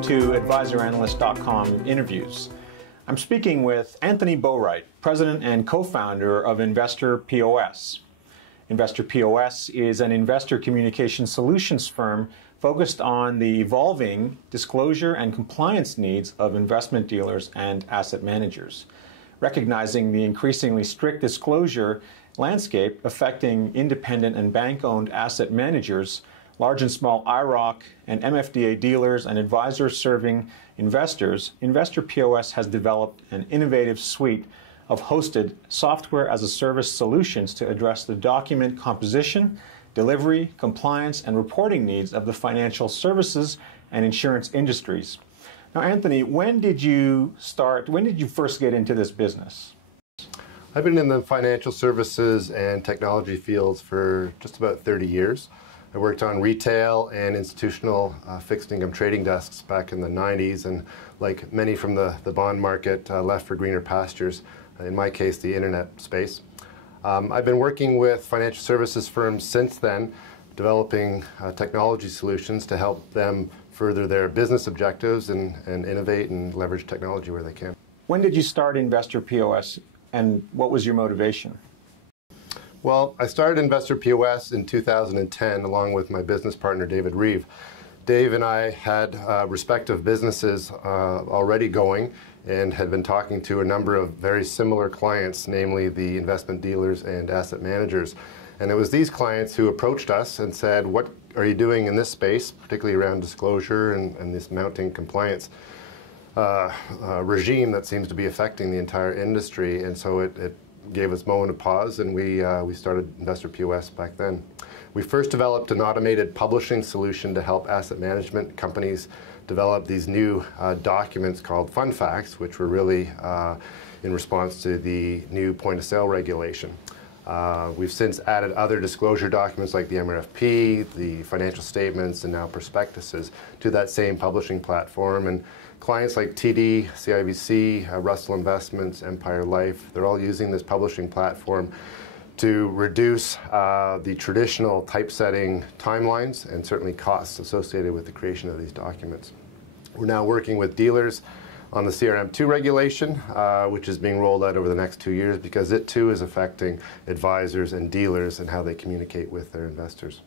Welcome to AdvisorAnalyst.com interviews. I'm speaking with Anthony Boright, President and co-founder of InvestorPOS. InvestorPOS is an investor communication solutions firm focused on the evolving disclosure and compliance needs of investment dealers and asset managers. Recognizing the increasingly strict disclosure landscape affecting independent and bank-owned asset managers, large and small IROC and MFDA dealers and advisors serving investors, InvestorPOS has developed an innovative suite of hosted software-as-a-service solutions to address the document composition, delivery, compliance, and reporting needs of the financial services and insurance industries. Now, Anthony, when did you first get into this business? I've been in the financial services and technology fields for just about 30 years. I worked on retail and institutional fixed income trading desks back in the 90s, and like many from the bond market, left for greener pastures, in my case the internet space. I've been working with financial services firms since then, developing technology solutions to help them further their business objectives and innovate and leverage technology where they can. When did you start InvestorPOS, and what was your motivation? Well, I started InvestorPOS in 2010 along with my business partner, David Reeve. Dave and I had respective businesses already going and had been talking to a number of very similar clients, namely the investment dealers and asset managers. And it was these clients who approached us and said, what are you doing in this space, particularly around disclosure and this mounting compliance regime that seems to be affecting the entire industry? And so it gave us a moment of pause, and we started InvestorPOS back then. We first developed an automated publishing solution to help asset management companies develop these new documents called fund facts, which were really in response to the new point-of-sale regulation. We've since added other disclosure documents like the MRFP, the financial statements, and now prospectuses to that same publishing platform. And clients like TD, CIBC, Russell Investments, Empire Life, they're all using this publishing platform to reduce the traditional typesetting timelines and certainly costs associated with the creation of these documents. We're now working with dealers on the CRM2 regulation, which is being rolled out over the next 2 years because it too is affecting advisors and dealers and how they communicate with their investors.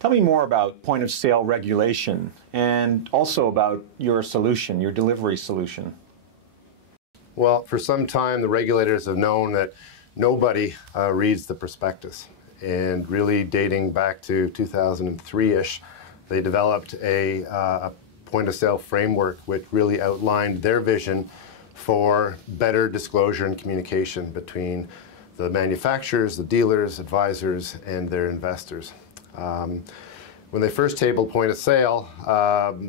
Tell me more about point-of-sale regulation and also about your solution, your delivery solution. Well, for some time, the regulators have known that nobody reads the prospectus. And really dating back to 2003-ish, they developed a point-of-sale framework which really outlined their vision for better disclosure and communication between the manufacturers, the dealers, advisors, and their investors. When they first tabled point of sale,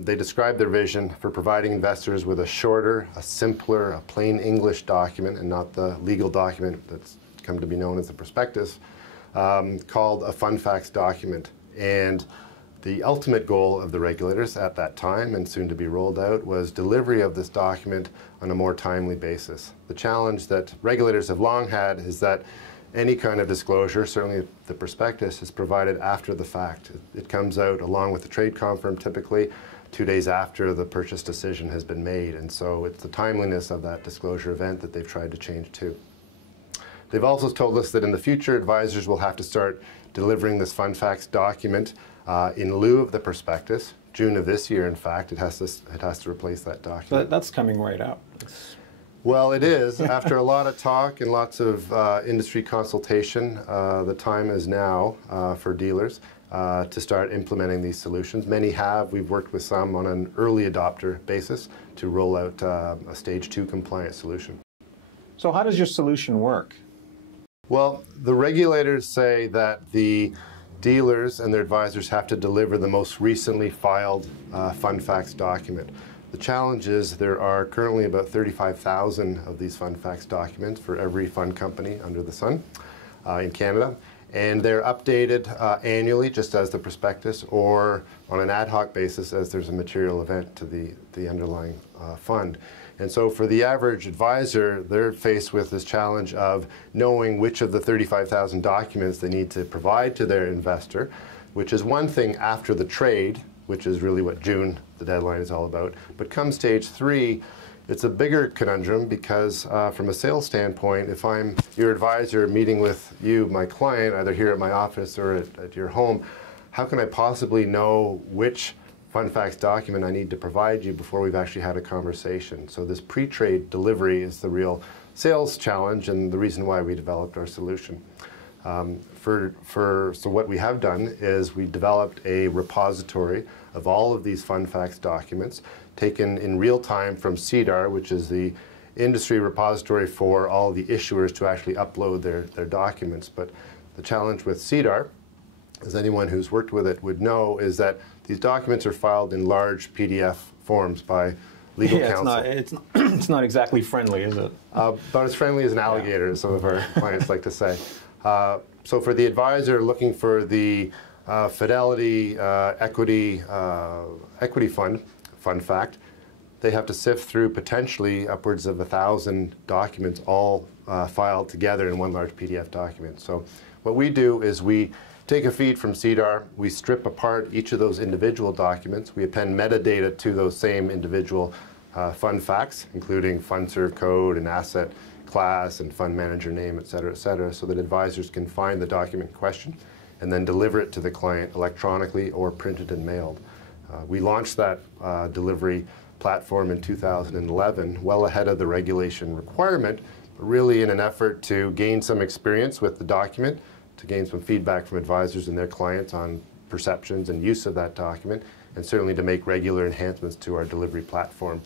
they described their vision for providing investors with a shorter, a simpler, a plain English document, and not the legal document that's come to be known as the prospectus, called a fund facts document. And the ultimate goal of the regulators at that time, and soon to be rolled out, was delivery of this document on a more timely basis. The challenge that regulators have long had is that any kind of disclosure, certainly the prospectus, is provided after the fact. It comes out along with the trade confirm, typically 2 days after the purchase decision has been made. And so it's the timeliness of that disclosure event that they've tried to change too. They've also told us that in the future, advisors will have to start delivering this fund facts document in lieu of the prospectus. June of this year, in fact, it has to replace that document. That's coming right up. Well, it is. After a lot of talk and lots of industry consultation, the time is now for dealers to start implementing these solutions. Many have. We've worked with some on an early adopter basis to roll out a stage 2 compliant solution. So how does your solution work? Well, the regulators say that the dealers and their advisors have to deliver the most recently filed fund facts document. The challenge is there are currently about 35,000 of these fund facts documents for every fund company under the sun in Canada. And they're updated annually, just as the prospectus, or on an ad hoc basis as there's a material event to the underlying fund. And so for the average advisor, they're faced with this challenge of knowing which of the 35,000 documents they need to provide to their investor, which is one thing after the trade, which is really what June, the deadline, is all about. But come stage 3, it's a bigger conundrum because from a sales standpoint, if I'm your advisor meeting with you, my client, either here at my office or at your home, how can I possibly know which fund facts document I need to provide you before we've actually had a conversation? So this pre-trade delivery is the real sales challenge and the reason why we developed our solution. So what we have done is we developed a repository of all of these fund facts documents taken in real time from CDAR, which is the industry repository for all the issuers to actually upload their documents. But the challenge with CDAR, as anyone who's worked with it would know, is that these documents are filed in large PDF forms by legal counsel. It's not exactly friendly, is it? About as friendly as an alligator, as some of our clients like to say. So for the advisor looking for the Fidelity equity fund fact, they have to sift through potentially upwards of 1,000 documents, all filed together in one large PDF document. So what we do is we take a feed from CDAR, we strip apart each of those individual documents, we append metadata to those same individual fund facts, including fund serve code and asset class and fund manager name, et cetera, so that advisors can find the document in question and then deliver it to the client electronically or printed and mailed. We launched that delivery platform in 2011, well ahead of the regulation requirement, but really in an effort to gain some experience with the document, to gain some feedback from advisors and their clients on perceptions and use of that document, and certainly to make regular enhancements to our delivery platform,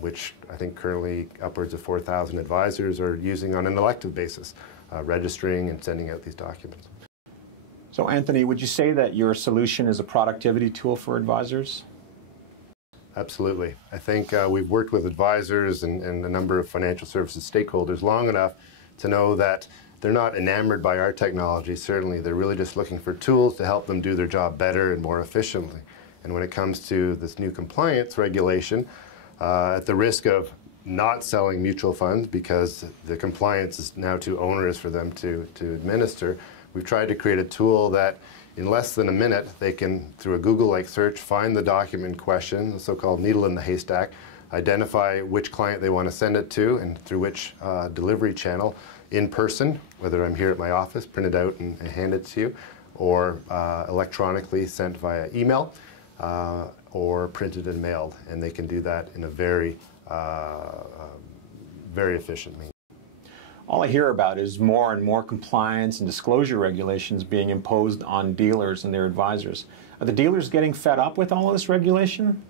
which I think currently upwards of 4,000 advisors are using on an elective basis, registering and sending out these documents. So Anthony, would you say that your solution is a productivity tool for advisors? Absolutely. I think we've worked with advisors and a number of financial services stakeholders long enough to know that they're not enamored by our technology, certainly. They're really just looking for tools to help them do their job better and more efficiently. And when it comes to this new compliance regulation, at the risk of not selling mutual funds because the compliance is now too onerous for them to administer, we've tried to create a tool that in less than a minute they can, through a Google-like search, find the document in question, the so-called needle in the haystack, identify which client they want to send it to and through which delivery channel, in person, whether I'm here at my office, print it out and hand it to you, or electronically sent via email, or printed and mailed. And they can do that in a very, very efficient means. All I hear about is more and more compliance and disclosure regulations being imposed on dealers and their advisors. Are the dealers getting fed up with all of this regulation?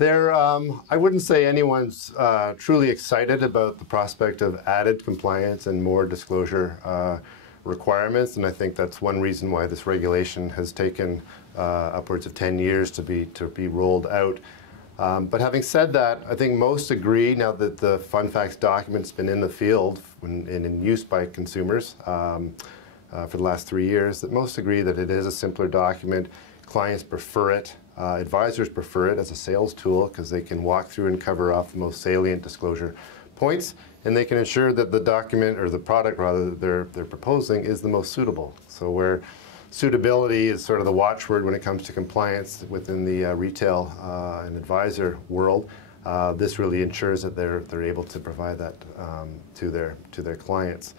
I wouldn't say anyone's truly excited about the prospect of added compliance and more disclosure requirements, and I think that's one reason why this regulation has taken upwards of 10 years to be rolled out. But having said that, I think most agree, now that the fund facts document's been in the field and in use by consumers for the last 3 years, that most agree that it is a simpler document. Clients prefer it. Advisors prefer it as a sales tool because they can walk through and cover off the most salient disclosure points, and they can ensure that the document, or the product rather, that they're proposing is the most suitable. So where suitability is sort of the watchword when it comes to compliance within the retail and advisor world, this really ensures that they're able to provide that to their clients.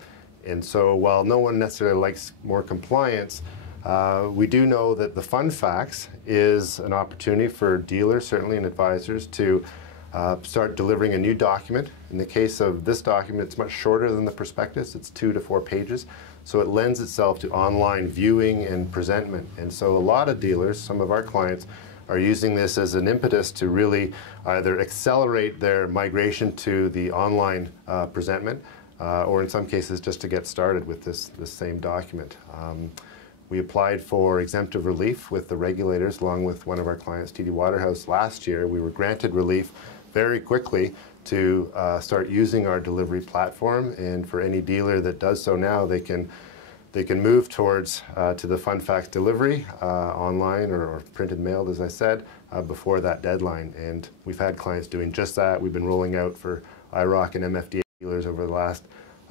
And so while no one necessarily likes more compliance, we do know that the fund facts is an opportunity for dealers, certainly, and advisors to start delivering a new document. In the case of this document, it's much shorter than the prospectus. It's 2 to 4 pages. So it lends itself to online viewing and presentment. And so a lot of dealers, some of our clients, are using this as an impetus to really either accelerate their migration to the online presentment, or in some cases just to get started with this same document. We applied for exemptive relief with the regulators along with one of our clients, TD Waterhouse, last year. We were granted relief very quickly to start using our delivery platform, and for any dealer that does so now, they can move towards to the fund facts delivery online or printed mailed, as I said, before that deadline. And we've had clients doing just that. We've been rolling out for IROC and MFDA dealers over the last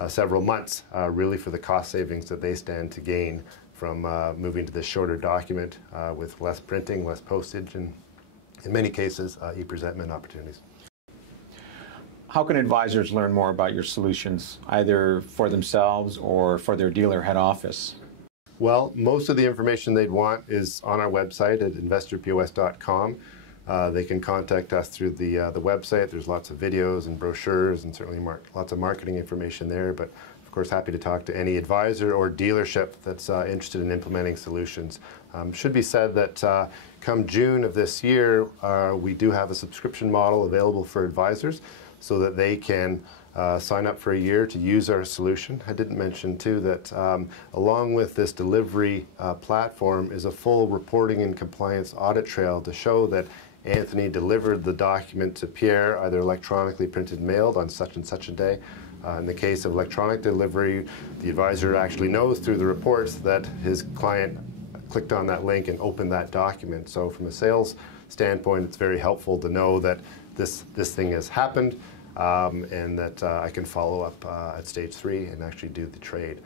several months, really for the cost savings that they stand to gain from moving to this shorter document with less printing, less postage, and in many cases, e-presentment opportunities. How can advisors learn more about your solutions, either for themselves or for their dealer head office? Well, most of the information they'd want is on our website at InvestorPOS.com. They can contact us through the website. There's lots of videos and brochures and certainly lots of marketing information there, but of course happy to talk to any advisor or dealership that's interested in implementing solutions. Should be said that come June of this year, we do have a subscription model available for advisors so that they can sign up for a year to use our solution. I didn't mention too that along with this delivery platform is a full reporting and compliance audit trail to show that Anthony delivered the document to Pierre, either electronically printed and mailed on such and such a day. In the case of electronic delivery, the advisor actually knows through the reports that his client clicked on that link and opened that document. So from a sales standpoint, it's very helpful to know that this thing has happened and that I can follow up at stage 3 and actually do the trade.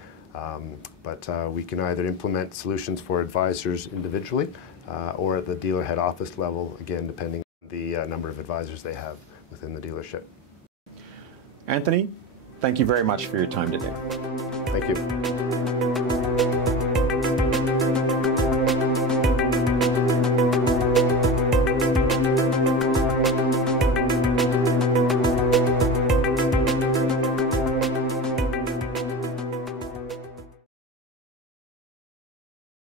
But we can either implement solutions for advisors individually or at the dealer head office level, again, depending on the number of advisors they have within the dealership. Anthony, thank you very much for your time today. Thank you.